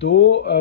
2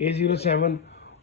A07,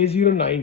A09.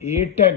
A10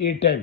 A10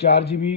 4GB